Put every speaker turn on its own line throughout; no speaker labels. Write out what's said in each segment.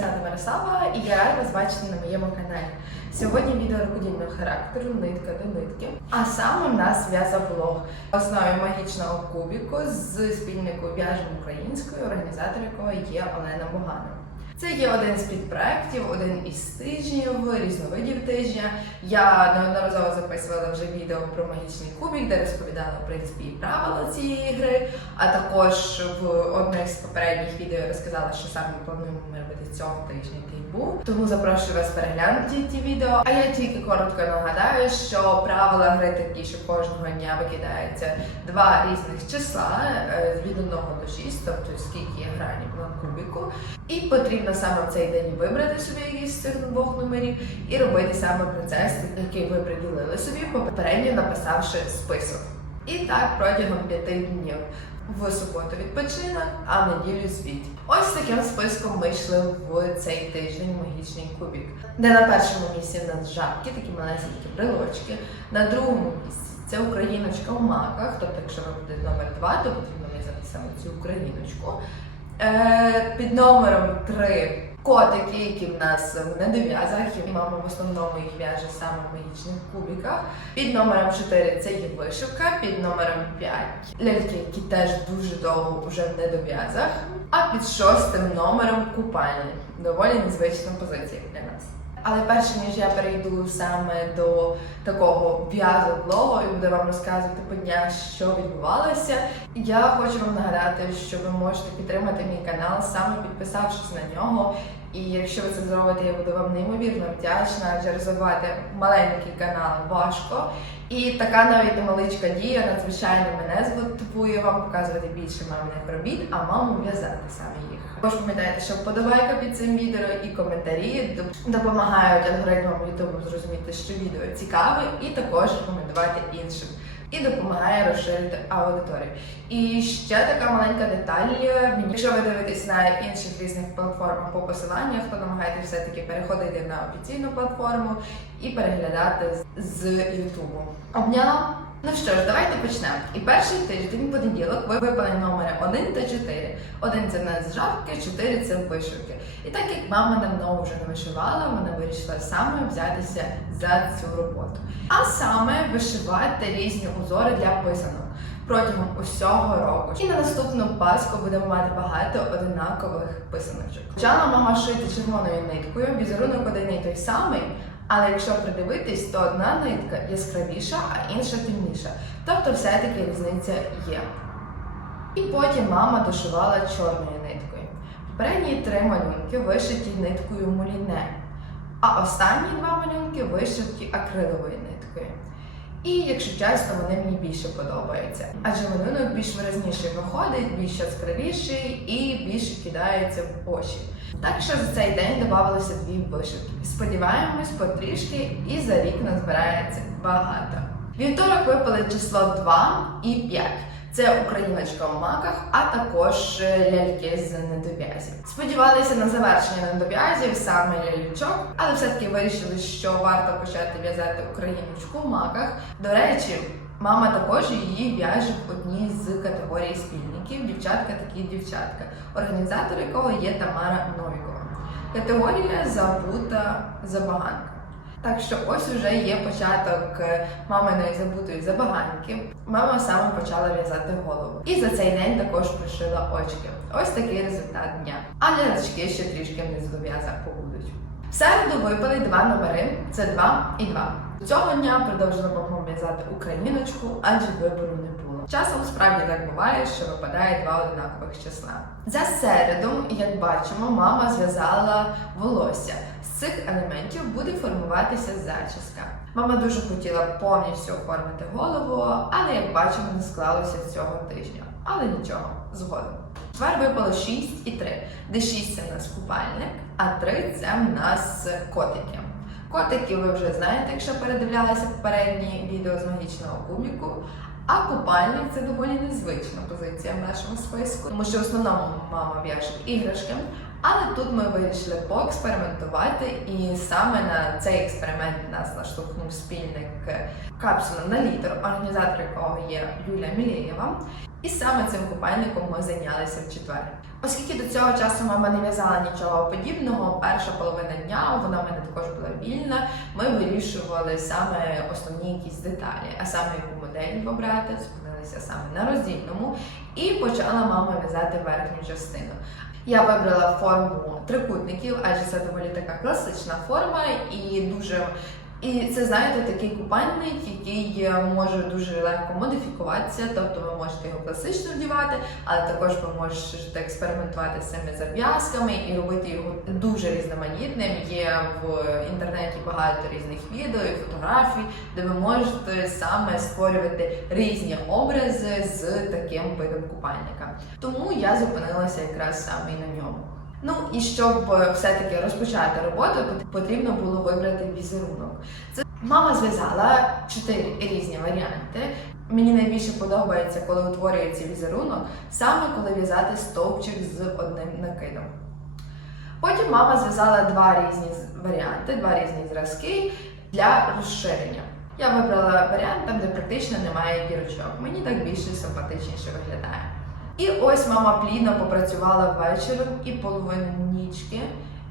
мене звати і я рада вас бачити на моєму каналі. Сьогодні відео рукодільного характеру нитка до нитки. А саме в нас в'язоблог на основі магічного кубіку з спільникою в'яжем українською, організатор якого є Олена Буганова. Це є один з підпроєктів, один із тижнів, різновидів тижня. Я неодноразово записувала вже відео про магічний кубік, де розповідала в принципі правила цієї. А також в одних з попередніх відео я розказала, що саме плануємо ми робити цього тижня був. Тому запрошую вас переглянути ті відео. А я тільки коротко нагадаю, що правила гри такі, що кожного дня викидається два різних числа е, від 1 до 6, тобто скільки є гранів на кубіку. І потрібно саме в цей день вибрати собі якийсь з цих двох номерів і робити саме процес, який ви приділили собі, попередньо написавши список. І так протягом п'яти днів. В суботу відпочинок, а неділю звіт. Ось таким списком ми йшли в цей тиждень магічний кубік, де на першому місці в нас жабки, такі малесенькі брелочки. На другому місці це україночка в маках. Тобто, якщо ви будете номер два, то потрібно в'язати саме цю україночку. Е, під номером 3 котики, які в нас в недов'язах, і мама в основному їх в'яже саме в магічних кубіках. Під номером 4 це є вишивка, під номером 5 ляльки, які теж дуже довго вже в недов'язах. А під шостим номером купальні. Доволі незвична позиція для нас. Але перше ніж я перейду саме до такого в'язоблогу і буду вам розказувати по дня, що відбувалося. Я хочу вам нагадати, що ви можете підтримати мій канал, саме підписавшись на нього. І якщо ви це зробите, я буду вам неймовірно вдячна, адже розвивати маленький канал важко. І така навіть невеличка дія надзвичайно мене змотивує вам показувати більше маминих робіт, а маму в'язати саме їх. Також пам'ятайте, що вподобайка під цим відео і коментарі допомагають алгоритмам YouTube зрозуміти, що відео цікаве, і також рекомендувати іншим. І допомагає розширити аудиторію. І ще така маленька деталь. Якщо ви дивитесь на інших різних платформах по посиланнях, то намагайтеся все-таки переходити на офіційну платформу і переглядати з- Ютубу. Обняла? Ну що ж, давайте почнемо. І перший тиждень понеділок ви випали номери 1 та 4. Один це в нас жабки, 4 це вишивки. І так як мама давно вже не вишивала, вона вирішила саме взятися за цю роботу. А саме вишивати різні узори для писанок протягом усього року. І на наступну пасху будемо мати багато одинакових писаночок. Почала мама шити червоною ниткою, візерунок один і той самий. Але якщо придивитись, то одна нитка яскравіша, а інша темніша. Тобто все-таки різниця є. І потім мама дошивала чорною ниткою. Попередні три малюнки вишиті ниткою муліне, а останні два малюнки вишиті акриловою ниткою. І, якщо чесно, вони мені більше подобаються. Адже малюнок більш виразніший виходить, більш яскравіший і більше кидається в очі. Так що за цей день додавалося дві вишивки. Сподіваємось, потрішки і за рік назбирається багато. Вівторок випали число 2 і 5. Це україночка в маках, а також е, ляльки з недов'язів. Сподівалися на завершення недов'язів саме ляльочок, але все-таки вирішили, що варто почати в'язати україночку в маках. До речі, мама також її в'яже в одній з категорій спільників. Дівчатка такі дівчатка, організатор якого є Тамара Новікова. Категорія забута забаганка. Так що ось уже є початок е, маминої забутої забаганки. Мама саме почала в'язати голову. І за цей день також пришила очки. Ось такий результат дня. А лялечки ще трішки вниз до побудуть. В середу випали два номери: це 2 і 2. Цього дня продовжила в'язати україночку, адже вибору не було. Часом справді так буває, що випадає два однакових числа. За середу, як бачимо, мама зв'язала волосся. З цих елементів буде формуватися зачіска. Мама дуже хотіла повністю оформити голову, але як бачимо, не склалося цього тижня. Але нічого, згодом. Тепер випало 6 і 3, де 6 це в нас купальник, а 3 це в нас котики. Котики ви вже знаєте, якщо передивлялися попередні відео з магічного кубіку. А купальник це доволі незвична позиція в нашому списку, тому що в основному мама в'яже іграшки, Але тут ми вирішили поекспериментувати, і саме на цей експеримент нас наштовхнув спільник капсула на літер, організатор якого є Юлія Мілєєва. І саме цим купальником ми зайнялися в четвер. Оскільки до цього часу мама не в'язала нічого подібного, перша половина дня вона в мене також була вільна. Ми вирішували саме основні якісь деталі, а саме яку модель обрати, зупинилися саме на роздільному, і почала мама в'язати верхню частину. Я вибрала форму трикутників, адже це доволі така класична форма і дуже. І це знаєте такий купальник, який е, може дуже легко модифікуватися, тобто ви можете його класично вдівати, але також ви можете експериментувати з цими зав'язками і робити його дуже різноманітним. Є в інтернеті багато різних відео і фотографій, де ви можете саме створювати різні образи з таким видом купальника. Тому я зупинилася якраз саме і на ньому. Ну і щоб е, все-таки розпочати роботу, потрібно було вибрати візерунок. Це мама зв'язала чотири різні варіанти. Мені найбільше подобається, коли утворюється візерунок, саме коли в'язати стовпчик з одним накидом. Потім мама зв'язала два різні варіанти, два різні зразки для розширення. Я вибрала варіант там, де практично немає дірочок. Мені так більше симпатичніше виглядає. І ось мама плідно попрацювала ввечері і половину нічки,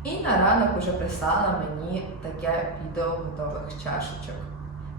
і на ранок уже прислала мені таке відео готових чашечок.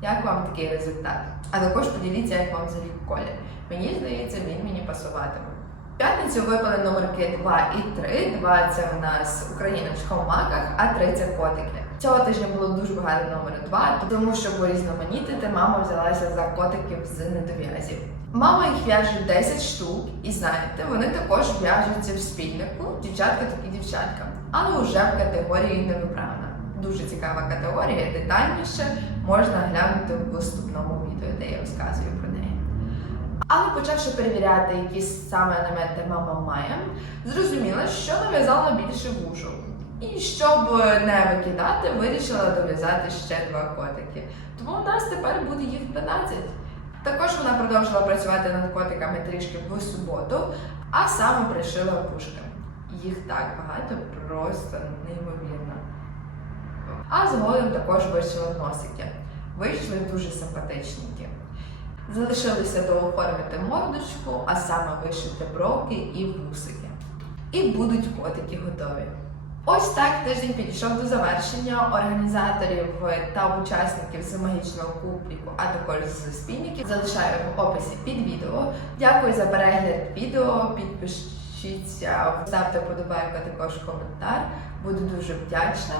Як вам такий результат? А також поділіться, як вам залік колір. Мені здається, він мені пасуватиме. В п'ятницю випали номерки 2 і 3. 2 це у нас україночка в маках, а 3 це котики. Цього тижня було дуже багато номеру 2, тому щоб урізноманітити, мама взялася за котиків з недов'язів. Мама їх в'яже 10 штук, і знаєте, вони також в'яжуться в спільнику, дівчатка такі дівчатка, але вже в категорії невиправна. Дуже цікава категорія, детальніше можна глянути в наступному відео, де я розказую про неї. Але почавши перевіряти, які саме елементи мама має, зрозуміла, що нав'язала більше вушок. І щоб не викидати, вирішила дов'язати ще два котики. Тому у нас тепер буде їх 15. Також вона продовжила працювати над котиками трішки в суботу, а саме пришила вушки. Їх так багато, просто неймовірно. А згодом також вишила носики. Вийшли дуже симпатичненькі. Залишилося дооформити мордочку, а саме вишити бровки і вусики. І будуть котики готові. Ось так тиждень підійшов до завершення. Організаторів та учасників з магічного кубріку, а також з спільників залишаю в описі під відео. Дякую за перегляд відео. Підпишіться, ставте вподобайку, також коментар. Буду дуже вдячна.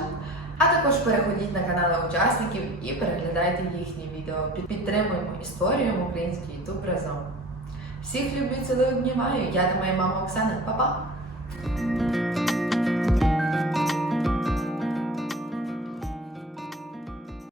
А також переходіть на канали учасників і переглядайте їхні відео. Підтримуємо історію український ютуб разом. Всіх люблю, цілую, обнімаю. Я та моя мама Оксана. Па-па!